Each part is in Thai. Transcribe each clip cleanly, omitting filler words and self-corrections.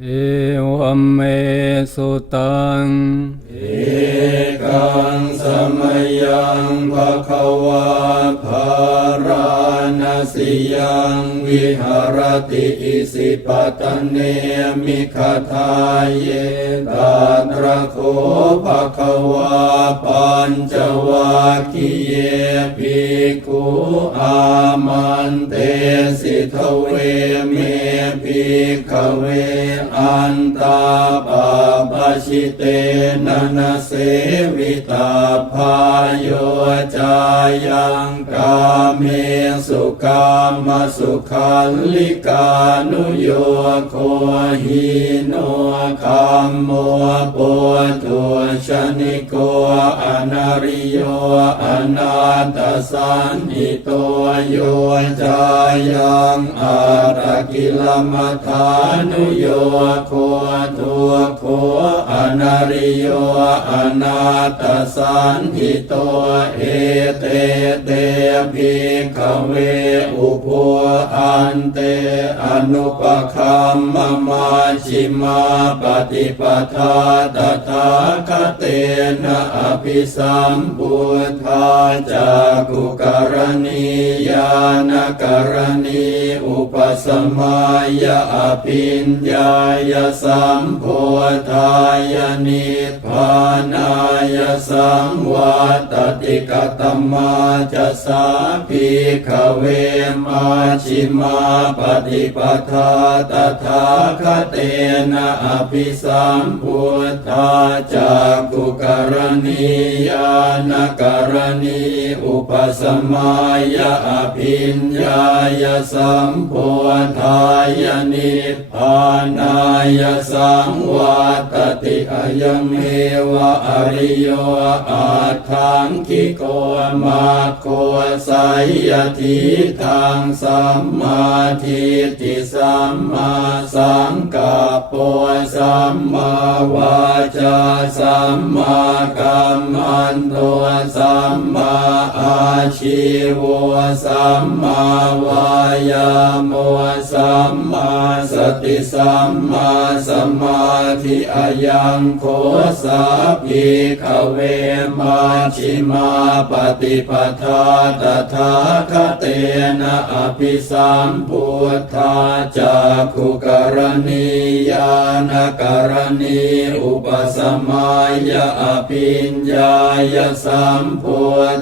เอวเมสุตังเอกังสมยังภะคะวาภาราณสิยังวิหารติอิสิปตเนมิคทาเยตาตระโคภะคะวาปัญจวัคคีเยภิกขุอามันเตสิทเวเมภิกขเวอันตาปาปชิเตนะนะเสวิตาพายโยจายังกาเมสุกามสุขัลลิกานุโยโคหิโนคัมโมปุถุชนิโกอนาริโยอนาตสันหิโตโยจายังอาตกิลมัฏฐานุโยโคทุโคอนาริโยอนาตสันหิโตเอเตเตภิกขเวอุโภอันเตอนุปคัมมมาชิมาปฏิปทาตถาคเตนะอภิสัมพุทธาจากกุกรณียานกรณีอุปสมัยอภิญญายสัมโพธายนิพพานายสังวัตติกตมาจะสาภิกขเวมาชิมาปฏิปทาตถาคเตนะอภิสัมพุทธาจากกุกรณียานกรณีอุปสมัยอภิญญายสัมโพธายนิพพานายสังวัตติอะยังเมวะอริโยอาทังคิโกมาโคสัยยทิทังสัมมาทิฏฐิสัมมาสังกัปโปสัมมาวาจาสัมมากัมมันโตสัมมาอาชีวสัมมาวายาโมสัมมาสติสัมมาสมาธิอายังโคสาภิกขเวมาชิมาปฏิปทาตถาคเตนะอภิสัมพุทธาจากขุกรณียานกรณีอุปสมัยอภิญญายสัมโพ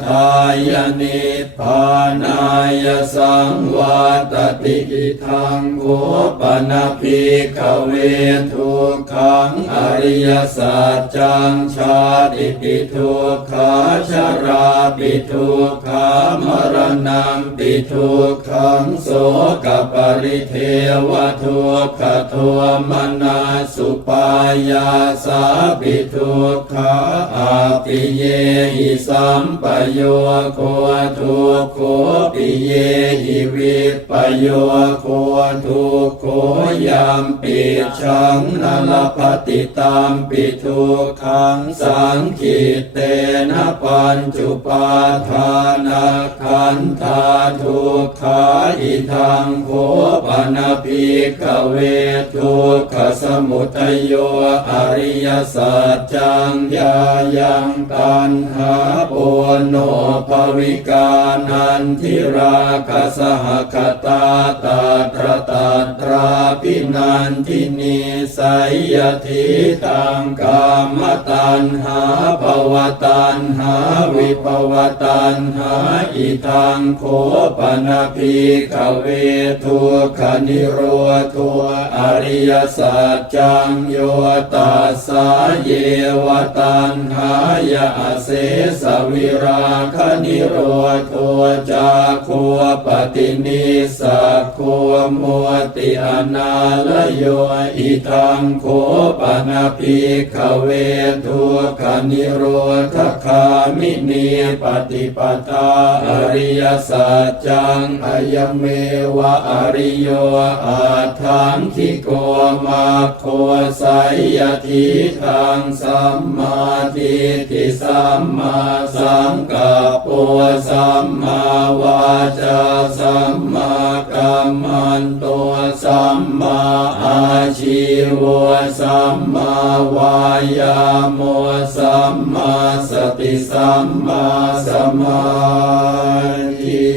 ธายนิพพานายสังวัตติอิทังโคปนะภิกขเวทุกขังอริยสัจจังชาติปิทุกขาชราปิทุกขามรณะปิทุกขังโสกปริเทวทุกขโทมนัสสุปายาสาปิทุกขาอาปิเยหิสัมปโยโคทุกโคปิเยหิวิปปโยโคทุกโคยามปิชังนลปฏิตามปิทุกขังสังขิเตนะปัญจุปาทานาขันธาทุกขาอิทังโคปนะภิกขเวทุกขสมุทัยโยอริยสัจจังยายังตัณหาปุโนภวิกานันทิราคะสหคตาตาตระตาตราปินันทินิสัยยทิตังกามตัณหาภวตัณหาวิภวตัณหาอิทังโคปนะภิกขเวทุกขนิโรธอริยสัจจังโยตัสสะเยวตัณหายะเสสวิราคนิโรธจาโคปฏินิสักโคมุติอนาลโยอิทังโคปนะภิกขเวทุกขนิโรธคามินีปฏิปทาอริยสัจจังอายเมวะอริโยอาทังคิโกมา โคสัยยทิทังสัมมาทิฏฐิสัมมาสังกัปปะสัมมาวาจาสัมมากัมมันโตสัมมาอาชีวะสัมมาวายาโมสัมมาสติสัมมาสมาธิ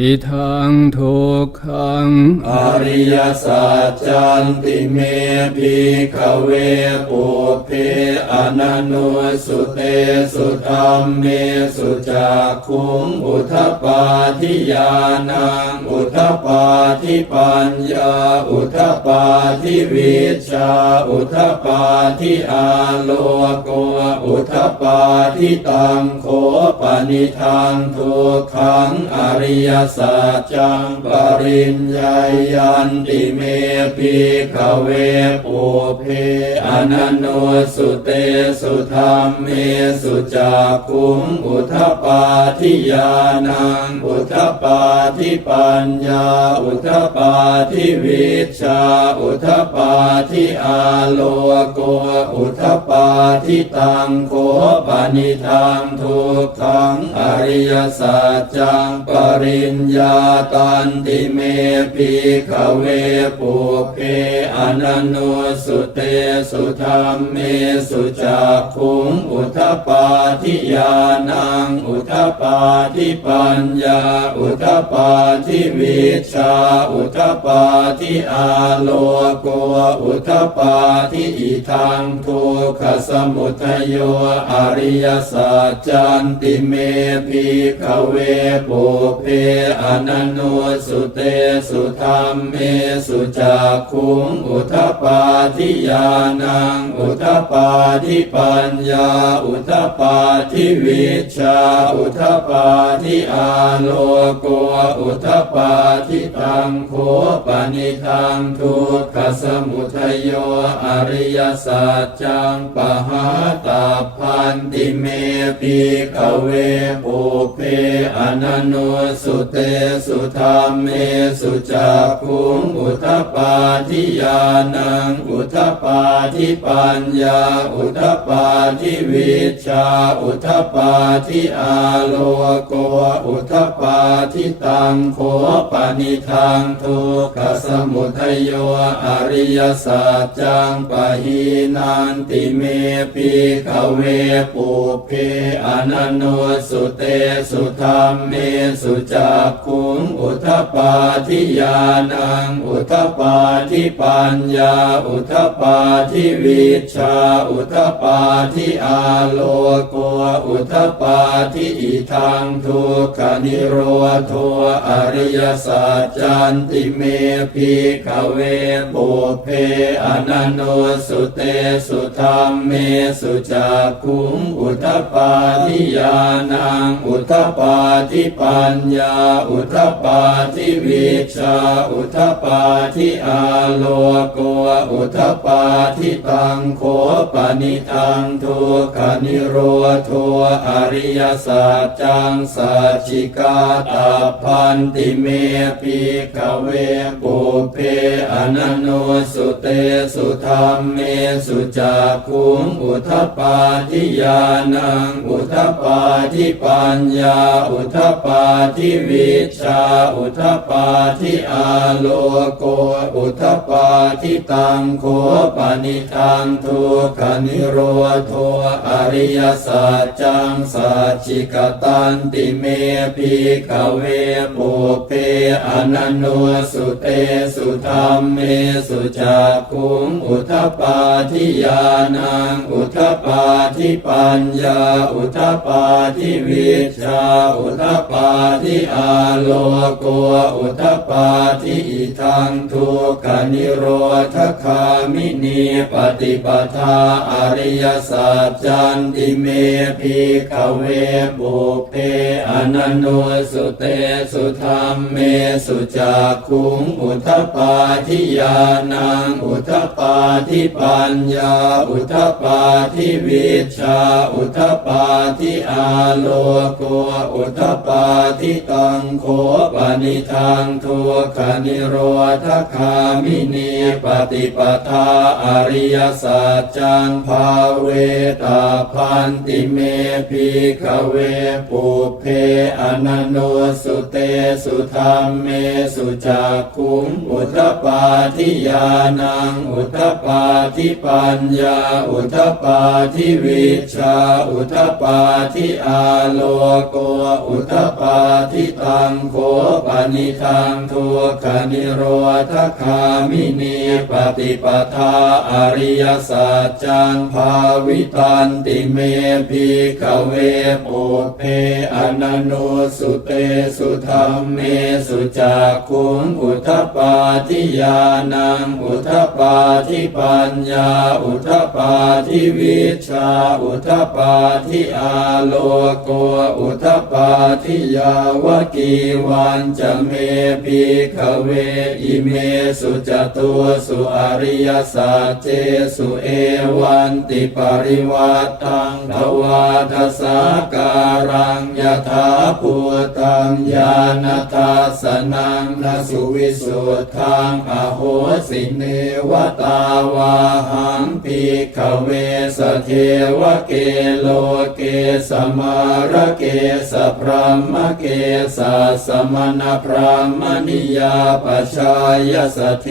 อิทังทุกขัง อริยสัจจันติเมภิกขเวปุพเพอนันโนสุเตสุธัมเมสุจักขุงอุทธปาทิญาณังอุทธปาทิปัญญาอุทธปาทิวิชชาอุทธปาทิอาโลโกอุทธปาทิตังโฆปนิทังทุกขังอริยสัจจังปริญญายันติเมภิกขเวปุพเพอนันโนสุเตสุธัมเมสุจักขุงอุทธปาทิญาณังอุทธปาทิปัญญาอุทธปาทิวิชชาอุทธปาทิอาโลโกอุทธปาทิตังโฆปนิทังทุกขังอริยสัจจังปริญญาตันติเมภิกขเวปุพเพอนันโนสุเตสุธัมเมสุจักขุงอุทธปาทิญาณังอุทธปาทิปัญญาอุทธปาทิวิชชาอุทธปาทิอาโลโกอุทธปาทิอิทังทุกขสมุทัยโยอริยสัจจันติเมภิกขเวปุพเพอนันโนสุเตสุธัมเมสุจักขุงอุทธปาทิญาณังอุทธปาทิปัญญาอุทธปาทิวิชชาอุทธปาทิอาโลโกอุทธปาทิตังโฆปนิทังทุกขสมุทัยโยอริยสัจจังปหาตัพพันติเมภิกขเวปุพเพอนันโนสุเตสุธัมเมสุจักขุงอุทธปาทิญาณังอุทธปาทิปัญญาอุทธปาทิวิชชาอุทธปาทิอาโลโกอุทธปาทิตังโฆปนิทังทุกขสมุทัยโยอริยสัจจังปหินันติเมภิกขเวปุพเพอนันโนสุเตสุธัมเมสุจักขุงอุทธปาทิญาณังอุทธปาทิปัญญาอุทธปาทิวิชชาอุทธปาทิอาโลโกอุทธปาทิอิทังทุกขนิโรธอริยสัจจันติเมภิกขเวปุพเพอนันโนสุเตสุธัมเมสุจักขุงอุทธปาทิญาณังอุทธปาทิปัญญาอุทธปาทิวิชชาอุทธปาทิอาโลโกอุทธปาทิตังโฆปนิทังทุกขนิโรธอริยสัจจังสัจจิกาตัพพันติเมภิกขเวปุพเพอนันโนสุเตสุธัมเมสุจักขุงอุทธปาทิญาณังอุทธปาทิปัญญาอุทธปาทิวิชชาอุทธปาทิอาโลโกอุทธปาทิตังโฆปนิทังทุกขนิโรธอริยสัจจังสัจจิกตันติเมภิกขเวปุพเพอนันโนสุเตสุธัมเมสุจักขุงอุทธปาทิญาณังอุทธปาทิปัญญาอุทธปาทิวิชชาอุทธปาทิอาโลโกอุทธปาทิอิทังทุกขนิโรธขัง มินีปฏิปทาอริยสัจจันติเมภิกขเวปุเพอนันโนสุเตสุธรรมเมสุจักขุงอุทธปาทิญาณังอุทธปาทิปัญญาอุทธปาทิวิชชาอุทธปาทิอาโลโกอุทธปาทิตังโฆปนิทังทุกขนิโรธคามินีปฏิปทาอริยสัจจังภาเวตาพันติเมภิกขเวปุเพอนันโนสุเตสุธรรมเมสุจักขุงอุทธปาทิญาณังอุทธปาทิปัญญาอุทธปาทิวิชชาอุทธปาทิอาโลโกอุทธปาทิตังโฆปนิทังทุกขนิโรธคามินีปฏิปทาอริยสัจจังภาวิตันติเมภิกขเวปุเพอนันโนสุเตสุธรรมเมสุจักขุงอุทธปาทิญาณังอุทธปาทิปัญญาอุทธปาทิวิชชาอุทธปาทิอาโลโกอุทธปาทิยาวกีวันจะเมภิกขเวอิเมสุจตุสุอริยสัจเจสุเอวันติปริวัตตังทวาทสาการังยถาภูตังญาณทัสสนังนสุวิสุทธังอโหสิเนวตาวาหังภิกขเวสเทวเกโลเกสมาระเกสพรหมเกสสมณพรหมนิยาปชายสเท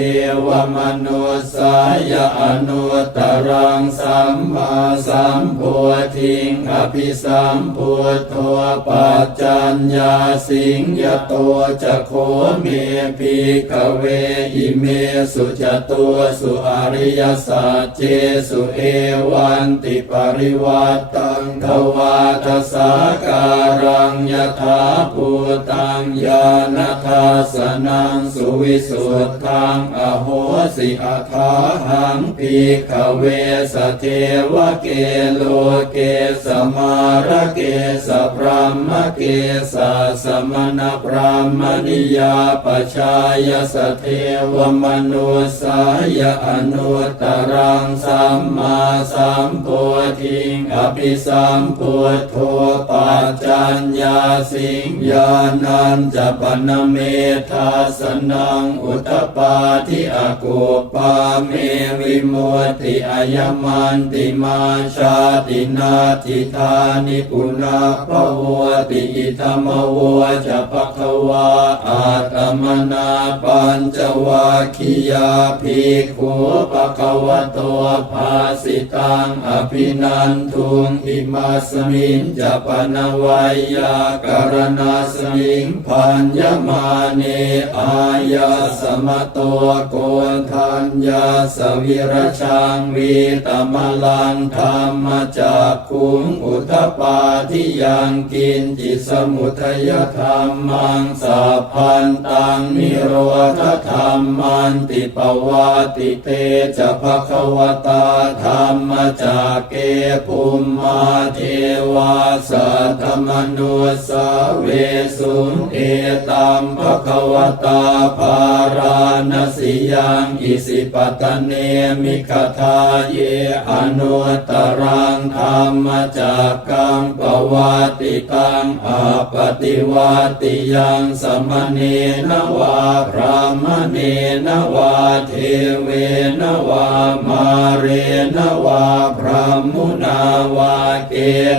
วมนุสายอนุตตรังสัมมาสัมโพธิงอภิสัมพุทโธปัจจัญญาสิงยโตจะโคเมภิกขเวอิเมสุจตุสุอริยสัจเจสุเอวันติปริวัตตังทวาทสาการังยถาภูตังญาณทัสสนังสุวิสุทธังอโหสิอัฏฐาหังภิกขเวสเทวเกโลเกสมาระเกสพรหมเกสสมณพรหมนิยาปชายสเทวมนุสายอนุตตรังสัมมาสัมโพธิงอภิสัมพุทโธปัจจัญญาสิงญาณัญจปนเมธัสสนังอุทธปาทิอากุปาเมวิมุตติอายมันติมาชาตินาทิธานิปุนาภวติอิธรรมโวจะภควาอาตมนาปัญจวัคคียาภิกขุภควโตภาสิตังอภินันทุงอิมัสมิงจะปนวัยยากรณาสมิงพัญญมาเนอายาสมโตโกนทัญญาสวิรชังวีตมลังธรรมจักขุงอุทธปาทิยังกินจิสมุทัยธรรมังสัพพันตังนิโรธธรรมันติปวาติเตจะภควตาธรรมจักเกภูมิมาเทวาสัทธมนุสาเวสุงเอตัมภควตาภาราณสิยังอิสิปตเนมิคทาเยอนุตตรังธรรมจักกังปวัติตังอาปฏิวัติยังสมเนนวาพรามเนนวาเทเวนวามาเรนวาพรหมุนาวาเก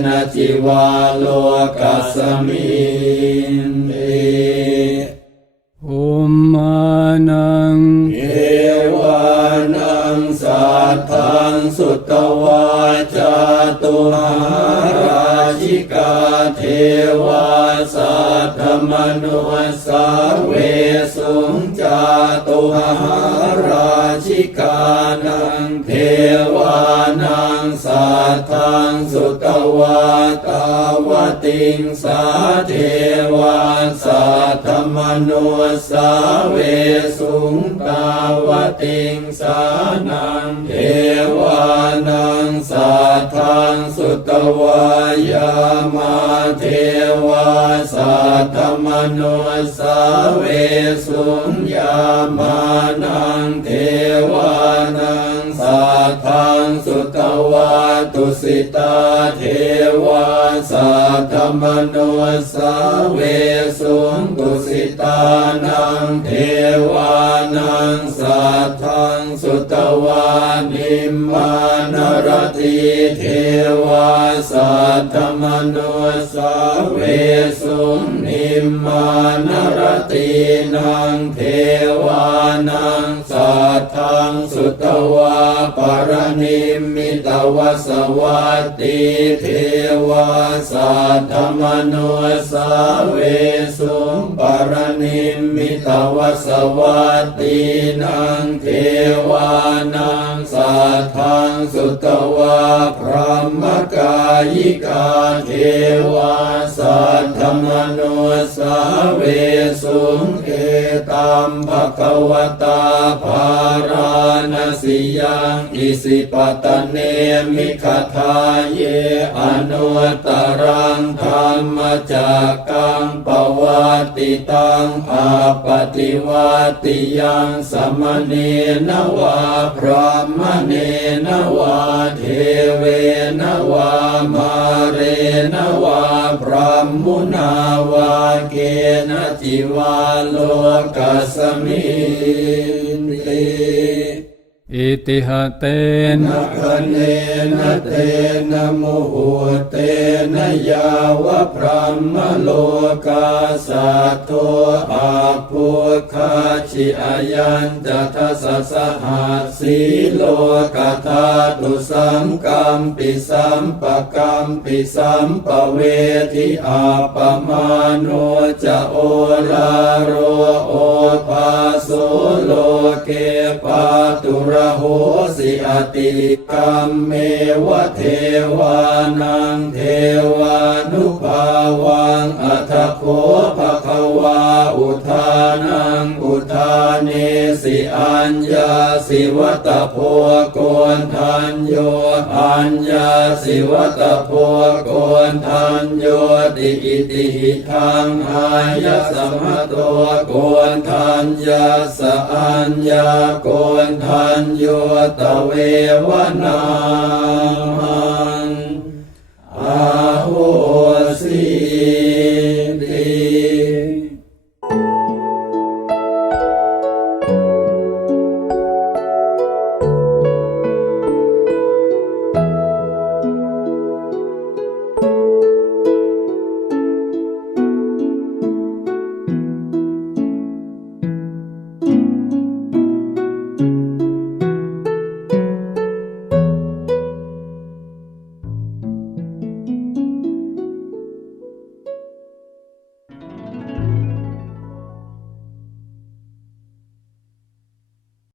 ณจิวาโลกัสสมินเต อุมมานัง เอวานังสัทธังสุตวาจาตุมหาราชิกาเทวาสัทธมนุสาเวสุงจาตุมหาราชิกานังเทวานัง สัทธังสุตวาตาวติงสาเทวาสัทธมโนสาเวสุงตาวติงสานังเทวานังสัทธังสุตวายามาเทวาสัทธมโนสาเวสุงยามานังเทวานังสัทธังสุตวาตุสิตาเทวาสัทธมโนสาเวสุงตุสิตานังเทวานังสัทธังสุตวานิมมานรติเทวาสัทธมโนสาเวสุงนิมมานรตินังเทวานังสัทธังสุตวาปรนิมมิตวสวัตติเทวาสัทธมโนสาเวสุงปรนิมมิตวสวัตตินังเทวานังสัทธังสุตวาพระมกายิกาเทวาสัทธมโนสาเวสุงเอตัมภควตาภารานสิยังอิสิปตเนมิขทาเยอนุตตรังธรรมจักกังปวัตติตังอาปฏิวัติยังสมเนนวาพรหมเนนวาเทเวนวามาเรนวาพรหมุนาวาเกณจิวาโลกัสสมินติ อิติหะเตนะ คะเนนะเตนะโมโหเตนะยาวะพรหมโลกาสัตโตอาภูคาชิอายันจะทัสสะหัสสีโลกธาตุสัมกัมปิสัมปะกัมปิสัมปะเวทิอาปมาโนจะโอลาโรโอภาโสโลเกปาตุระโหสิอติกัมเมวะเทวานังเทวานุภาวังอัตโคภควาอุทานังอุทาเนสิอัญญาสิวัตโพโกนทัญโยอัญญาสิวัตโพโกนทัญโยติอิติหิทังอายะสัมมโตโกนทัญญาสอัญญาโกนทัญโยตเววนามัง